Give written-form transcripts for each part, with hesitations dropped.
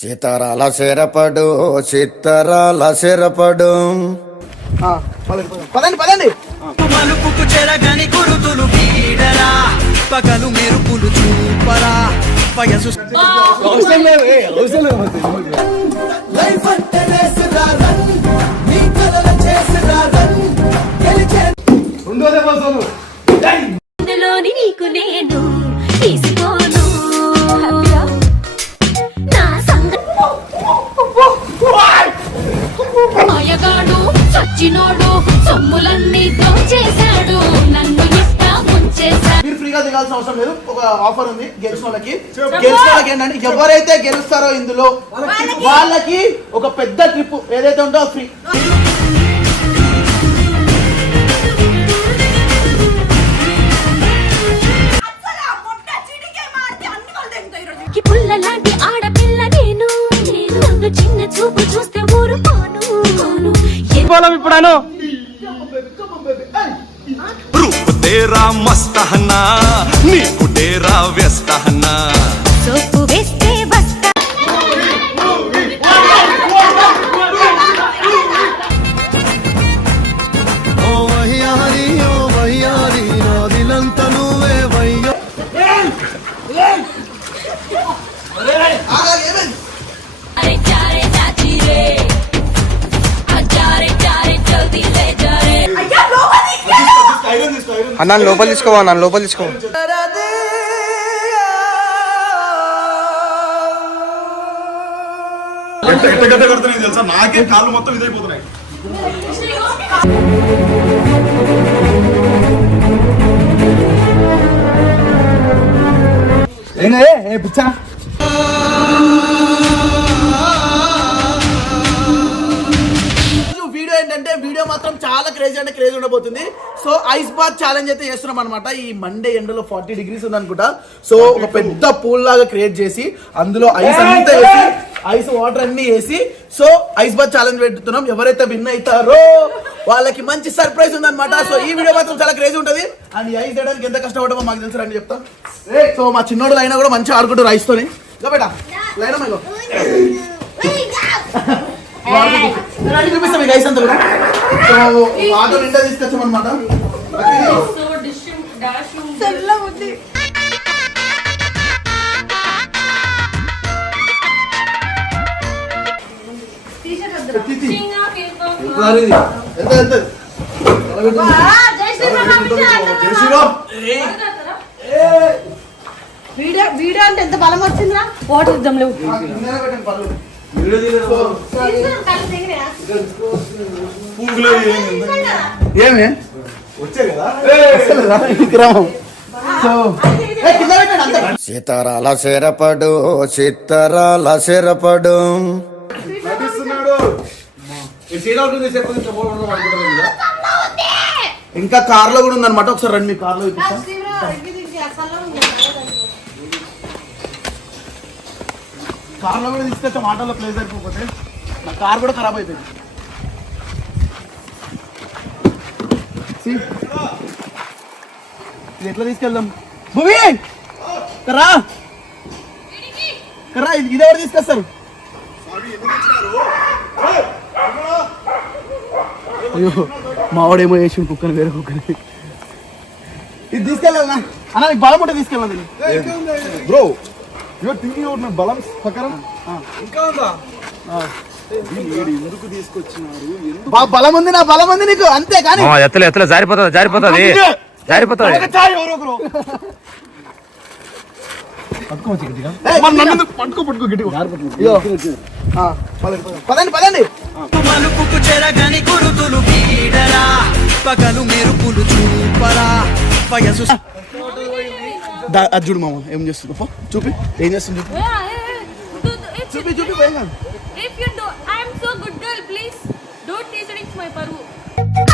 సీతారాల శరపడు సీతారాల శరపడు. పదండి. మలుపుకు చెరగని గురుతులు పీడరా, పగలు మెరుపులు చూపరా, వయసు నీకు నేను తీసుకోను. మాయగాడు చచ్చినోడు సొమ్ములన్నీ దోచేశాడు, నన్ను ఇష్టా ముంచేశాడు. మీరు ఫ్రీగా దిగాల్సిన అవసరం లేదు. ఒక ఆఫర్ ఉంది గెలిచిన వాళ్ళకి ఏంటంటే ఎవరైతే గెలుస్తారో ఇందులో వాళ్ళకి ఒక పెద్ద ట్రిప్ ఏదైతే ఉందో ఫ్రీ. పుల్ల లాంటి ఆడపిల్ల నేను, నన్ను చిన్న చూపు చూస్తే ఊరుకోను. ఇప్పుడు रूप तेरा मस्त हना, नीकु तेरा व्यस्त हना. సోపు వేస్తే బస్తా. ఓ వయ్యారి నా దిలంత నువ్వే వయ్యో. నన్ను లోపల తీసుకోవా, నన్ను లోపల తీసుకో. తెలుసా, నాకే కాళ్ళు మొత్తం ఇదైపోతున్నాయి. పిచ్చా వీడియో ఏంటంటే వీడియో మాత్రం చాలా క్రేజీ అంటే క్రేజీ ఉండబోతుంది. సో ఐస్ బాత్ ఛాలెంజ్ అయితే చేస్తున్నాం అనమాట. ఈ మండే ఎండలో 40 degrees ఉంది అనుకుంటా. సో ఒక పెద్ద పూల్ లాగా క్రియేట్ చేసి అందులో ఐస్ అంతా వేసి ఐస్ వాటర్ అన్ని వేసి సో ఐస్ బాత్ ఛాలెంజ్ పెడుతున్నాం. ఎవరైతే విన్ అవుతారో వాళ్ళకి మంచి సర్ప్రైజ్ ఉంది అనమాట. సో ఈ వీడియో మాత్రం చాలా క్రేజీ ఉంటుంది. అండ్ ఈ ఐస్ వేయడానికి ఎంత కష్టపడమో మాకు తెలుసు అని చెప్తాం. సో మా చిన్నోడు అయినా కూడా మంచిగా ఆడుకుంటారు ఐస్ తోని. బేటా లైనా మీకు చూపిస్తాం మీకు ఐస్ అంతా కూడా. సో వాటర్ నిండా తీసుకొచ్చాం అనమాట. వీడియో అంటే ఎంత బలం వచ్చిందా? వాటర్ ఇద్దాం లేవు. ఏమి వచ్చే కదా సీతారాల శరపడు సీతారాల శరపడు. ఇంకా కార్ లో కూడా ఉందన్నమాట. ఒకసారి రండి, మీ కార్ లో కార్ లో కూడా తీసుకొచ్చా. మాటల్లో ప్లేస్ అయిపోతే నా కార్ కూడా ఖరాబ్ అయిపోయింది. ఇది ఎట్లా తీసుకెళ్దాం భూమి? కర్రా కర్రా ఇది ఎవరు తీసుకొస్తారు? అయ్యో మావాడేమో వేసి కుక్కని వేరే కుక్కని. ఇది తీసుకెళ్ళాలన్నా అన్న, నీకు బలం ఉంటే తీసుకెళ్ళాలి బ్రో. యువర్ థింకింగ్ అవుట్ బలం ప్రకారం ఇంకా ఉందా? ఎందుకు తీసుకొచ్చినారు? బలం ఉంది, నా బలం ఉంది నీకు అంతే. కానీ జారిపోతుంది జారిపోతుంది జారిపోతుంది. పదండి. మలుపుకు చెరగని గురుతులు పీడరా, పగలు మెరుపులు చూపరా, వయసు చూడు మామ ఏం చేస్తుందో చూపి. ఏం చేస్తుంది చూపి చూపి.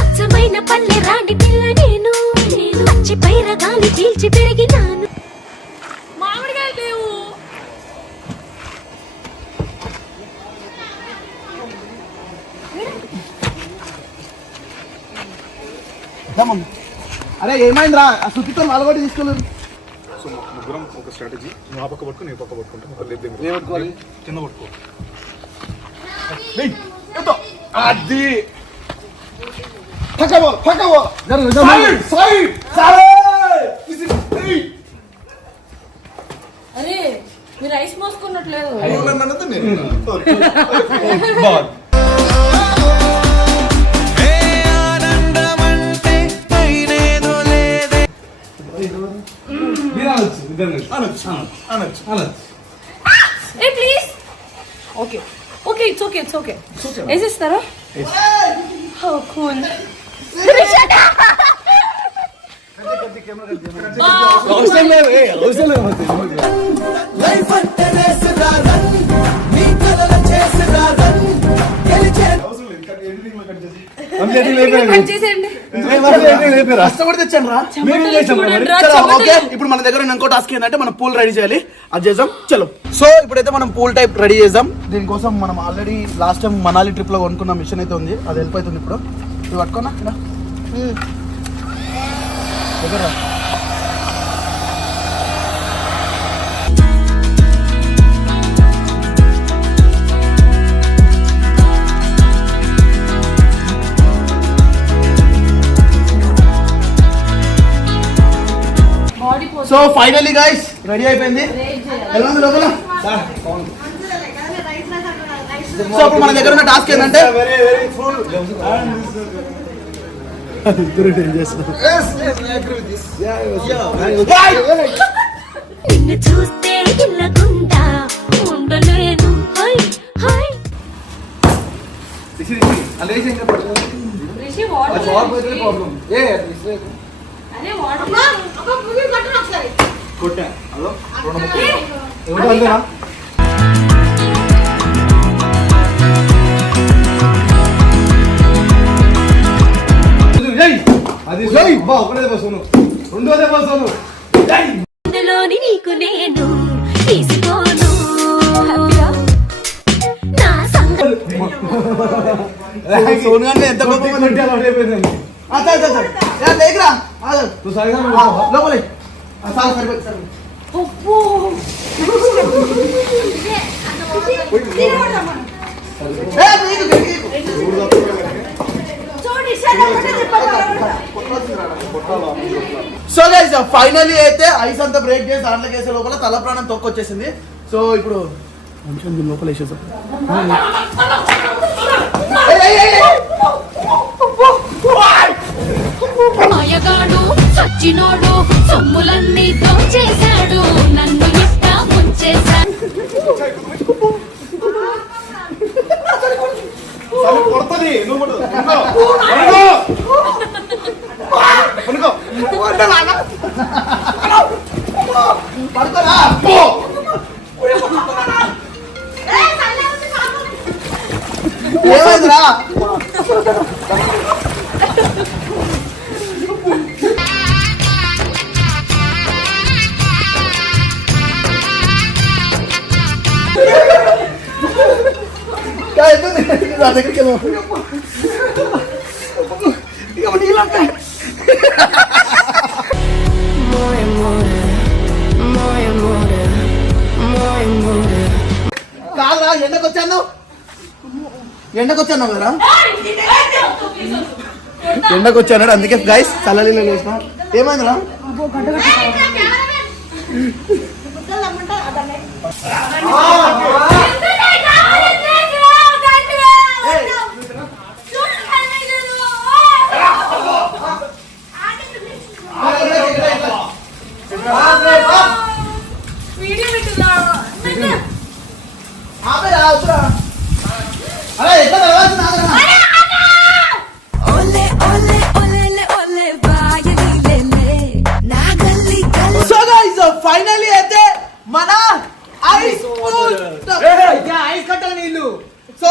అచ్చమైన పల్లె రాండి పిల్ల నేను, పచ్చి పైర గాలి చీల్చి పెరిగినాను. మామిడికాయలు లేవు. అరే ఏమైందిరా? ఆ సుత్తితో అలవాటు తీసుకోలేదు. ముగ్గురం ఒక స్ట్రాటజీ, నువ్వు ఆ పక్క పట్టుకో, నేను పక్క పట్టుకుంటా, ఒక లెగ్ దగ్గర ఏమనుకోవాలి? కింద పట్టుకో. అది అరే మీరు రైస్ మోసుకున్నట్లేదు. ఏ please. Okay okay it's okay it's okay. వేసేస్తారా? How cool. కష్టపడి తెచ్చాను రా. ఓకే ఇప్పుడు మన దగ్గర ఇంకో టాస్క్ ఏంటంటే మనం పూల్ రెడీ చేయాలి. అది చేద్దాం చలో. సో ఇప్పుడైతే మనం పూల్ టైప్ రెడీ చేద్దాం. దీనికోసం మనం already last time Manali trip లో కొనుక్కున్న మిషన్ అయితే ఉంది, అది హెల్ప్ అవుతుంది. ఇప్పుడు ఇది పట్టుకోనా దగ్గర. సో ఫైనలీ గైస్ రెడీ అయిపోయింది. ఎలా ఉంది లోపల? సో ఇప్పుడు మన దగ్గర ఉన్న టాస్క్ ఏంటంటే నిన్ను చూస్తే ఇల్లగుండా ఉండలేను. హై హై రిషి వాటర్ అరే వాటర్ ఒక పూరి కట్టను ఒకసారి కొట్టా. హలో ఇందులోని నీకు నేను తీసుకోను. హ్యాపీగా నా సంగతి సోను గారిని ఎంత గొప్ప లేకరా లోపలే సో గైస్ ఫైనలీ అయితే ఐస్ అంతా బ్రేక్ చేసి దాంట్లో వేసే లోపల తల ప్రాణం తొక్కొచ్చేసింది. సో ఇప్పుడు కొంచెం లోపల వేసేసాం. మాయగాడు సచ్చినోడు సొమ్ములన్నీ దోచేశాడు, నన్ను ఇట్ట ముంచేశాడు. ఏమైందిరా? నా దగ్గరికి కాదురా, ఎండకొచ్చాను కదా, ఎండకొచ్చాడు అందుకే గైస్ చల్లలీలో వేసినా. ఏమైందిరా? ఫైనలీ అయితే మన ఐస్ కట్టల నీళ్ళు. సో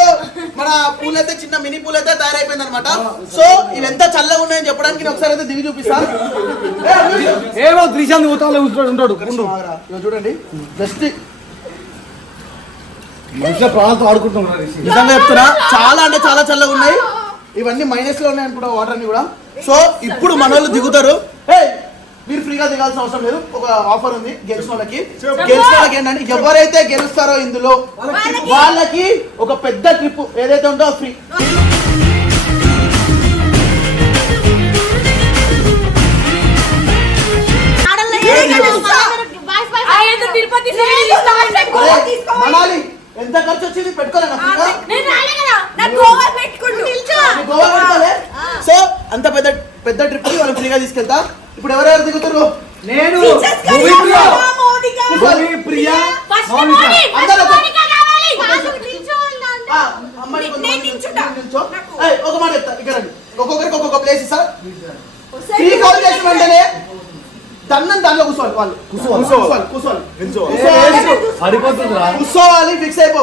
మన పూల్ అయితే చిన్న మినీ పూల్ అయితే తయారైపోయింది అనమాట. సో ఇవి ఎంత చల్లగా ఉన్నాయని చెప్పడానికి నేను ఒకసారి అయితే దిగి చూపిస్తాను. చూడండి జస్ట్ ప్రాణాలతో ఆడుకుంటున్నాం. నిజంగా చెప్తున్నా, చాలా అంటే చాలా చల్లగా ఉన్నాయి. ఇవన్నీ మైనస్ లో ఉన్నాయి అనుకుంటా వాటర్ అన్ని కూడా. సో ఇప్పుడు మన వాళ్ళు దిగుతారు. మీరు ఫ్రీగా దిగాల్సిన అవసరం లేదు. ఒక ఆఫర్ ఉంది గెలిచిన వాళ్ళకి. గెలిచిన వాళ్ళకి ఏంటంటే ఎవరైతే గెలుస్తారో ఇందులో వాళ్ళకి ఒక పెద్ద ట్రిప్ ఏదైతే ఉందో ఫ్రీ. మనాలి ఎంత ఖర్చు వచ్చింది పెట్టుకోలేనా? సో అంత పెద్ద పెద్ద ట్రిప్ వాళ్ళని ఫ్రీగా తీసుకెళ్తా. ఇప్పుడు ఎవరెవరు దిగుతారు? నేను, ప్రియా, ఒక మాట చెప్తా. ఇక్కడ ఒక్కొక్కరికి ఒక్కొక్క ప్లేస్ ఇస్తా. ఫ్రీ కాల్ చేసిన వెంటనే దానిలో కూర్చోవాలి. వాళ్ళు కూర్చోవాలి. ఫిక్స్ అయిపో.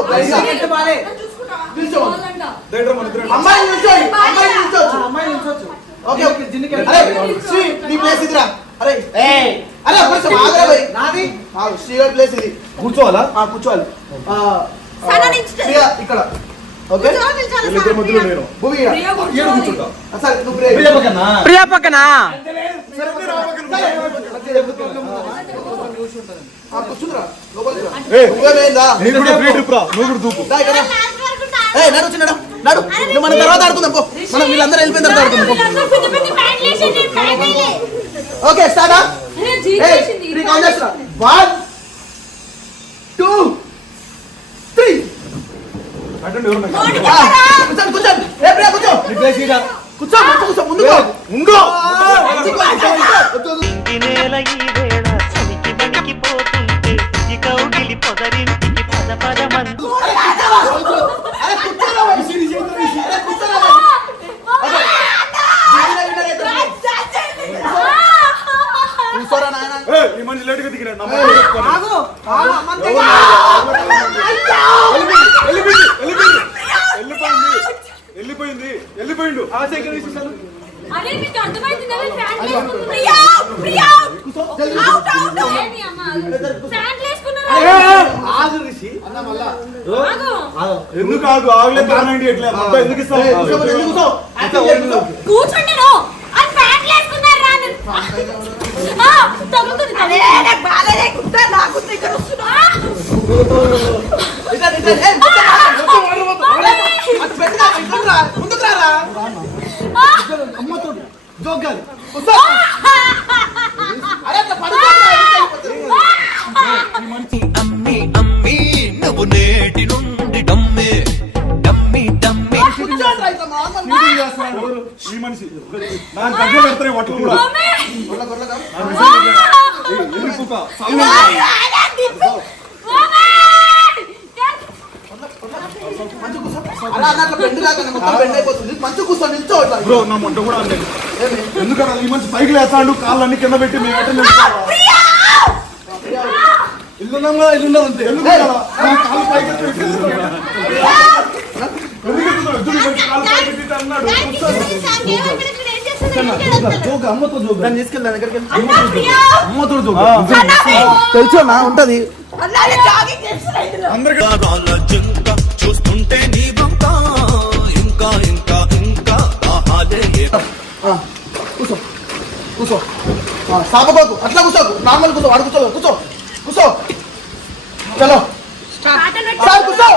అమ్మాయి నుంచోవచ్చు. ఓకే శ్రీ నీ ప్లేస్ ఇదిరా. అరే అరే కొంచెం ఆగ్రా భయ్. నాది శ్రీ గారి ప్లేస్ ఇది. కూర్చోవాలా? కూర్చోవాలి. ఇక్కడ ఓకే. భూమి సరే నువ్వు ప్రియా పక్కన కూర్చుందిరా. నడు నువ్వు మన తర్వాత ఆడుకుందాం పో. మనం వీళ్ళందరూ వెళ్ళిపోయిన తర్వాత ఆడుకుందాం. Okay start. 1 2 3 కూర్చో ముందు నేల ఈ వేళ చలికి వణికిపోతుంటే ఈ కౌగిలి పొదరింటికి పద పదమందు ఈ మనిషి లేటుగా దిగిన వెళ్ళిపోయిండు. ఆ సైకిల్ విశేషాలు అరే మీకు అర్థమైంది కదా? ఫ్యాన్ ఎందుకు ఆగలేదు? ఎట్లా ఎందుకు ఇస్తావు? కూర్చోండి. అమ్మి అమ్మి నువ్వు నేటి నుండి డమ్మి డమ్మి డమ్మి ఈ మనిషి నాకు దగ్గర పెడతాయి పట్టు కూడా మంచి కూర్చో నిల్చోట్లా. బ్రో నా మొట్ట కూడా అనలేదు. ఎందుకంటే ఈ మనిషి పైకి లేస్తాడు, కాళ్ళు అన్ని కింద పెట్టి మేము ఎట్లా ఇల్లున్నాం కదా, ఇల్లు అంతే. ఎందుకు కాళ్ళు పైకి అమ్మతో తీసుకెళ్ళా దగ్గరికి అమ్మతో తెలుసా ఉంటది. చూస్తుంటే నీ బంక ఇంకా ఇంకా ఇంకా కూర్చో సాపకోకు అట్లా కూర్చోకు. నార్మల్ కూర్చో. వాడు కూర్చో. చలో సార్ కూర్చో.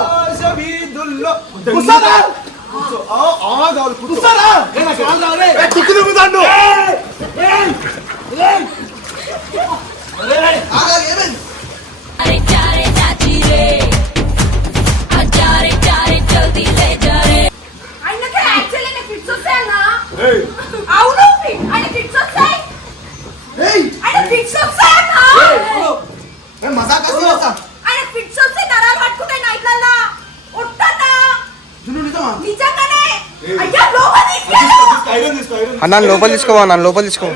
అన్న లోపల తీసుకోవా? నన్ను లోపల తీసుకో.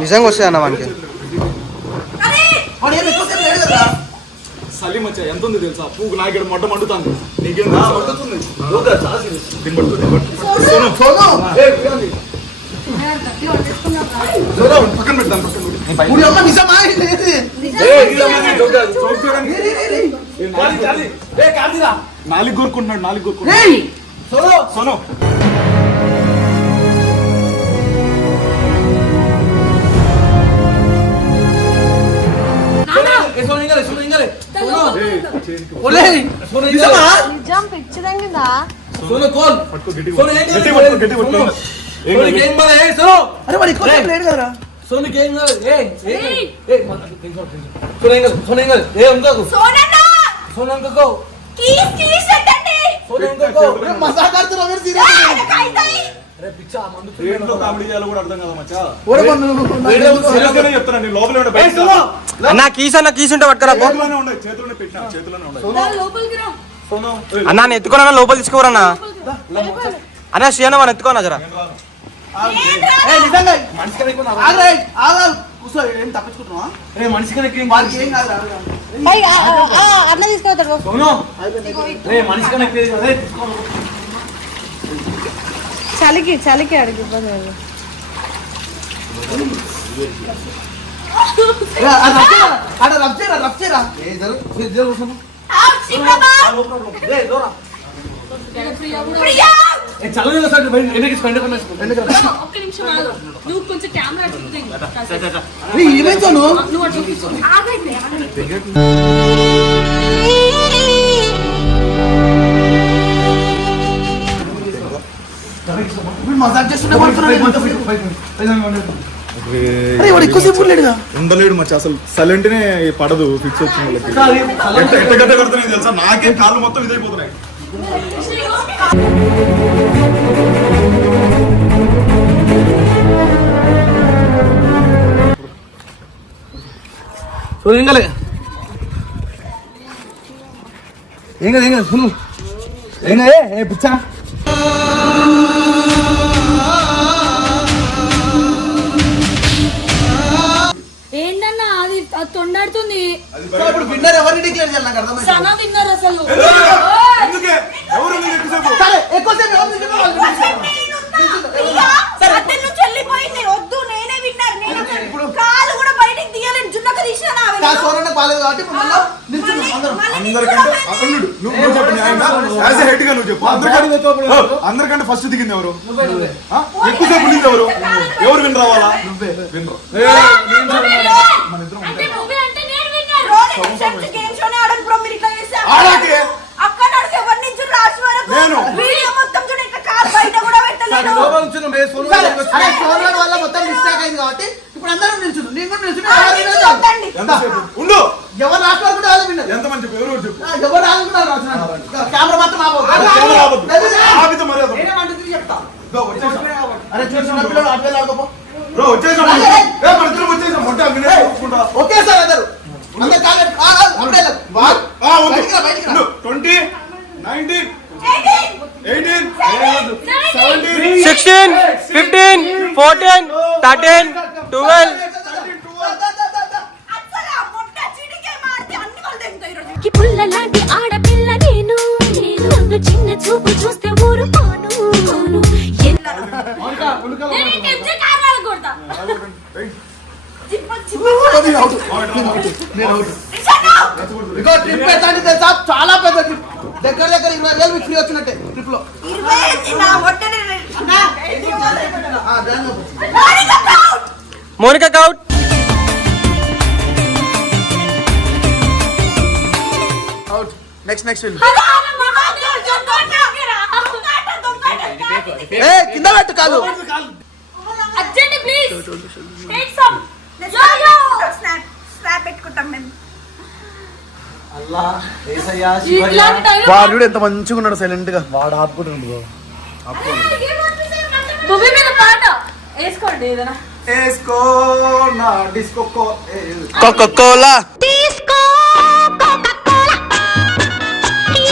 నిజంగా వస్తాయి అన్న వానికి. సలీం వచ్చా ఎంత ఉంది తెలుసా? పువ్వు నాకు మొట్ట మండుతుంది. నీకేం పక్కన పెడతాను. నాలుగు కోరుకుంటున్నాడు. సోను నిజం పిచ్చిదంగా పట్టుకో గట్టి పట్టుకో అరే వాడు ఎక్కువ సేపు లేడు కదరా మజాక్ ఆడుతున్నావు మీరు ఏంట్లో కామెడీ చేయాలో కూడా అర్థం కదా మచ్చా సీరియస్ సీరియస్ గానే చెప్తున్నా నేను లోపలే ఉండే బయట అన్న కీస్ ఉంటే పట్టుకురా పో. చేతిలోనే ఉన్నాయి చేతిలోనే పెట్టినా చేతిలోనే ఉన్నాయి లోపలికి రా. సోను అన్న నేను ఎత్తుకోనా లోపల తీసుకోరన్నా అన్న శ్రీయన్న మనం ఎత్తుకోనా జరా నిజంగా ఆగరా, ఆగాలి. కూర్చో, ఏం తప్పించుకుంటున్నావా? వాడికి ఏం కాదురా, ఆగరా. అట్లా తీసుకెళ్తాడు చలికి అడిగి ఇబ్బంది లేదు. ఏ, అది రఫ్ చేయరా, ఆడ రఫ్ చేయరా, రఫ్ చేయరా. ఏ, జరుగు, జరుగు, కూర్చోను. ఏ, దూరం. ఒక్క నిమిషం ఆగు. నువ్వు కొంచెం కెమెరా అటు తిరిగి. ఏ, ఏమైందోను? నువ్వు అటు చూపించు. ఆగండి, ఆగండి. వీడు మజాక్ చేస్తుంటే పడుతున్నాడు. అరే, వాడు ఎక్కువసేపు లేడుగా. ఉండలేడు మచ్చ అసలు సైలెంట్ నే పడదు ఫిక్స్ వచ్చిన వాళ్ళకి ఎట్ట గడ్డ కడుతున్నాయి తెలుసా నాకే కాళ్ళు మొత్తం ఇదైపోతున్నాయి పిచ్చా ఏంటన్నా అది అది తొండాడుతుంది. ఇప్పుడు విన్నర్ ఎవరిని డిక్లేర్ చేయాలి నాకు అర్థమైంది. సనా విన్నర్ అసలు. ఎందుకే ఎవరు ఎక్కువసేపు సరే, ఎక్కువసేపు ఎవరు నిల్చుంటే వాళ్ళు నిల్చుంటారు. కాదు, సోరన్న బాలేదు కాబట్టి ఇప్పుడు మళ్ళా నిల్చున్నాం అందరం. అందరికంటే అన్నుడు నువ్వు చెప్పు న్యాయంగా యాజ్ ఎ హెడ్ గా నువ్వు చెప్పు అందరికంటే ఫస్ట్ దిగింది ఎవరు ఆ? ఎక్కువసేపు ఉండింది ఎవరు ఎవరు విన్ రావాలా వినరు ఆడాకే నేను సరే, అరే, సోరన్న వల్ల మొత్తం మిస్టేక్ అయింది కాబట్టి ఇప్పుడు అందరం నిల్చున్నాం. నేను కూడా నిల్చున్నా. ఎంతసేపు ఉండు ఎవరు లాస్ట్ వరకు కూడా వాళ్ళు విన్నారు. ఎంత మంది చెప్పు ఎవరు చెప్పు ఎవరు రానుకున్నారు కెమెరా మాత్రం కెమెరా ఆపొద్దు. ఆపితే మర్యాద చెప్తా. అరే, చూసిన పిల్లలు అటు వెళ్ళి ఆడుకోపో. బ్రో వచ్చేసాం మన ఇద్దరం వచ్చేసాం మొట్ట వినే ఒప్పుకుంటా ఓకే సార్, అందరు అందరు కాలేదు. అప్పుడే బయటికి రా, బయటికి రా. 20 19 18 17 16 15 14 13 12 ఈ పుల్ల లాంటి ఆడపిల్ల నేను నన్ను చిన్న చూపు చూస్తే ఊరుకోను. నేను ఈ కెప్చే కారాలు కొడతా. ఇగో ట్రిప్ ఎట్లాంటి తెలుసా? చాలా పెద్ద ట్రిప్. దగ్గర 20,000 మీకు ఫ్రీ వచ్చినట్టే ట్రిప్ లో. మోనికా కౌట్ అవుట్. నెక్స్ట్ ఏ కింద పెట్టు కాదు. Urgent please take some. వాడు ఎంత మంచిగా ఉన్నాడు సైలెంట్ గా. వాడు ఆపుకుంటున్నాడు. భూమి మీద పాట వేసుకోండి ఏదైనా. ఏస్కో నా డిస్కో కోకోకోలా తీసుకో కోకా-కోలా,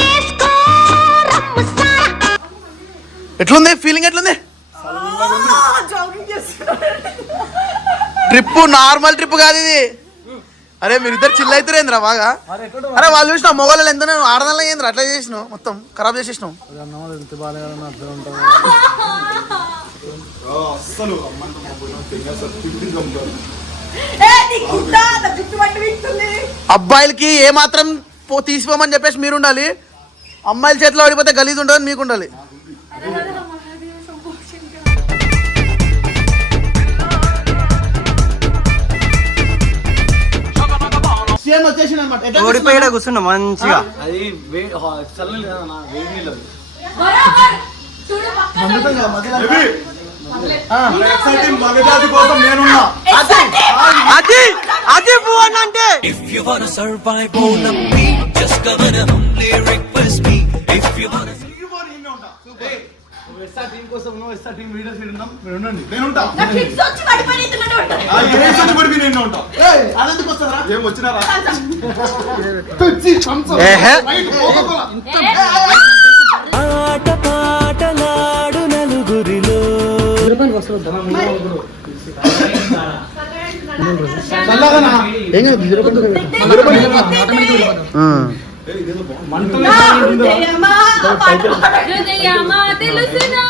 ఏసుకో రమ్ముసాలా. ఎట్లుంది ఫీలింగ్? ఎట్లుంది ట్రిప్? నార్మల్ ట్రిప్ కాదు ఇది. అరే మీరిద్దరు చిల్ అవుతారేంద్రా బాగా. అరే వాళ్ళు చూసిన మొగలు ఎంత ఆడదాలో ఏంద్రా అట్లా చేసినావు, మొత్తం ఖరాబ్ చేసేసినావు. అస్సలు అబ్బాయిలకి ఏ మాత్రం తీసిపోమని చెప్పేసి మీరు ఉండాలి. అమ్మాయిల చేతిలో పడిపోతే గలీజ్ ఉంటుందని మీకు ఉండాలి. అన్నమాట. ఎట్లా ఓడిపోయాడ కూర్చున్నా మంచిగా. బరాబర్. చూడు పక్కన బేబీ, మన ఎక్సైటింగ్ మగజాతి కోసం నేనున్నా. అది అది భువన్ అంటే. If you wanna survive on a beat, just come and humbly request me. If you wanna నేనుంటా. నా కిడ్స్ వచ్చి పడిపోయి ఇతనే ఉంటారు. ఆ ఏసని పడిపి నేను ఉంటా. ఏయ్, అదెందుకు వస్తుందిరా? ఏం వచ్చినారా? ఏహే. ఆట పాటలాడు నలుగురిలో నా హృదయమా ఆ పాట పాడు. హృదయమా తెలుసునా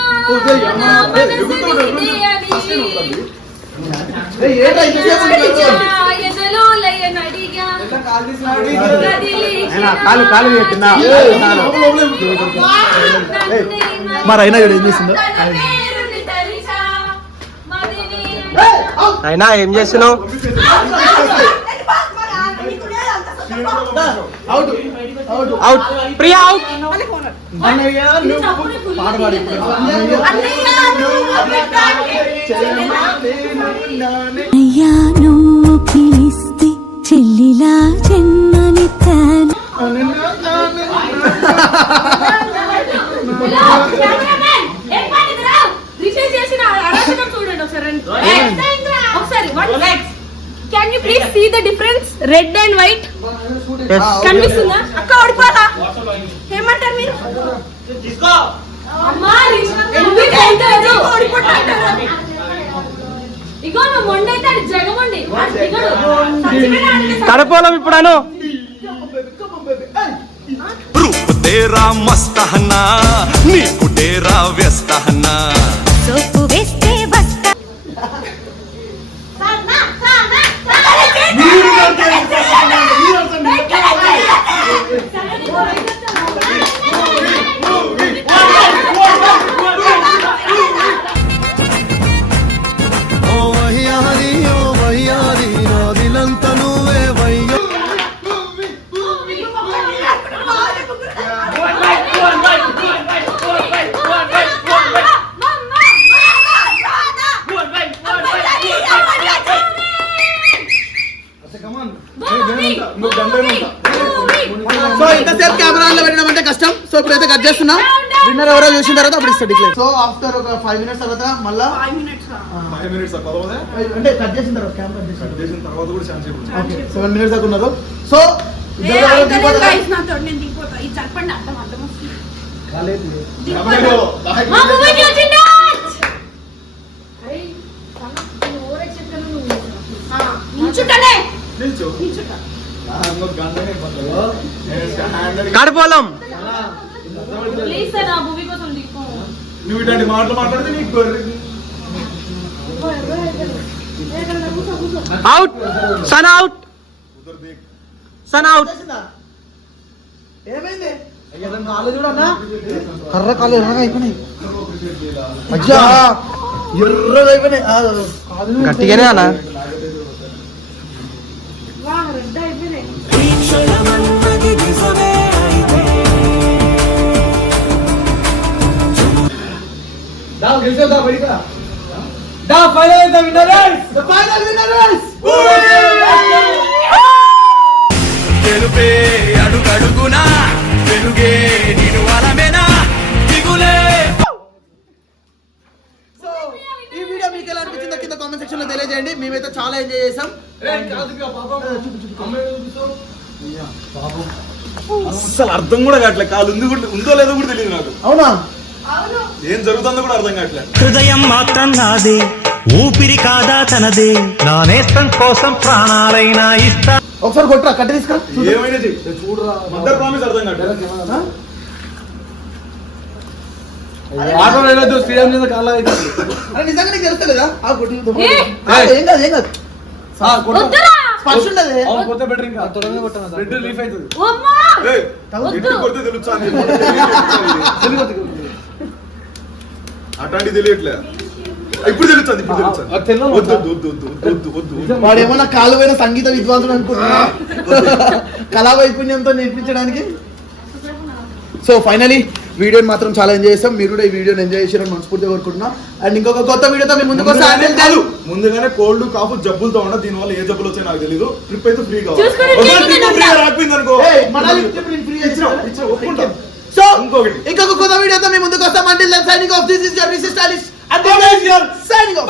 నా మనసుని ఇది అని. ఏయ్, ఏంటా ఇంతసేపు నడిచా, ఉన్నావు? ఎదలో లయనడిగా. మరి అయినా ఇక్కడ ఏం చేస్తుందో? అయినా ఏం చేస్తున్నావు? Out out out. Priya out. అన్నయ్య నువ్వు పాట పాడు ఇప్పుడు. అయ్యా నువ్వు పిలిస్తే చెల్లిలా జన్మనిత్తాను Can you please see the difference? Red and white. కనిపిస్తుందా? అక్క ఓడిపోదా? ఏమంటారు మీరు? అమ్మా, ఎందుకు అంటారు? ఓడిపోతారు. ఇగో నా మొండైతే అది జగమండి. కడపోలం ఇప్పుడు అను. रूप तेरा मस्त हना नीकु डेरा व्यस्त हना సోపు వేస్తే బస్తా ఓ వయ్యారి నాదిలంత నువ్వే వయ్యో. సో ఇంతసేపు కెమెరా లో పెట్టడం అంటే కష్టం. సో ఇప్పుడైతే కట్ చేస్తున్నా. విన్నర్ ఎవరో చూసిన తర్వాత అప్పుడు ఇస్తా డిక్లేర్. సో ఆఫ్టర్ ఒక 5 minutes తర్వాత మళ్ళా 5 minutes పదవదే అంటే కట్ చేసిన తర్వాత కెమెరా కట్ చేసిన తర్వాత కూడా ఛాన్స్ ఇవ్వండి. ఓకే 7 minutes దాకా ఉన్నారు. సో నిల్చో. కడపోలం. నువ్వు ఇట్లాంటి మాటలు మాట్లాడితే నీకు గొర్రె. అవుట్. సన్ అవుట్. సన్ అవుట్. ఏమైంది? కాలేజ్ కూడా అన్నా కర్ర కాలేజ్ ఎర్రగా అయిపోయినాయి. అజ్జా ఎర్రగా అయిపోయినాయి. గట్టిగానే అన్న. తెలుపే అడుగడుగునా వెలుగే నిను వలమేనా దిగులే. సో ఈ వీడియో మీకు ఎలా అనిపించిందో కింద కామెంట్ సెక్షన్ లో తెలియజేయండి. మేమైతే చాలా ఎంజాయ్ చేసాం. అసలు అర్థం కూడా కావట్లే. కాలు ఉందో లేదో కూడా తెలియదు నాకు. అవునా? ఏం జరుగుతుందో కూడా అర్థం కావట్లే. హృదయం మాత్రం నాదే, ఊపిరి కాదా తనదే, నా నేస్తం కోసం ప్రాణాలైనా ఇస్తా. ఒకసారి కొట్టురా, కట్టి తీసుకురా. ఏమైనా చూడరా మదర్ ప్రామిస్ అర్థం కావట్లే. అరే నిజంగా నీకు తెలుస్తలేదా? కొట్టి ఏ? ఏం కాదు ఏం కాదు. స్పర్శ ఉండదు. కొత్త బెటర్ ఇంకా బెడ్ రిలీఫ్ అవుతుంది. అమ్మా, ఇంటికి కొడితే తెలుసా అట్లాంటి తెలియట్లే. ఇప్పుడు తెలుస్తుంది. ఇప్పుడు తెలుస్తుంది. వద్దు వద్దు వద్దు వద్దు వద్దు వద్దు. వాడు ఏమన్నా కాలు పోయిన సంగీత విద్వాంసుడు అనుకుంటున్నా. కళా వైపుణ్యంతో నేర్పించడానికి. సో ఫైనలీ వీడియోని మాత్రం చాలా ఎంజాయ్ చేస్తాం. మీరు కూడా ఈ వీడియోని ఎంజాయ్ చేసారని మనస్ఫూర్తిగా కోరుకుంటున్నా. అండ్ ఇంకొక కొత్త వీడియోతో మీ ముందుకు వస్తా. కాదు ముందుగానే కోల్డ్ కాఫ్ జబ్బులతో ఉండ దీని వల్ల ఏ జబ్బులు వచ్చాయో నాకు తెలీదు. ట్రిప్ అయితే ఫ్రీ చూసుకొని రాకపోయింది అనుకో. సో ఇంకొకటి. ఇంకొక కొత్త వీడియోతో మీ ముందుకు వస్తాం. Until then, signing off. This is your Mr. Stylish. And this is your signing off.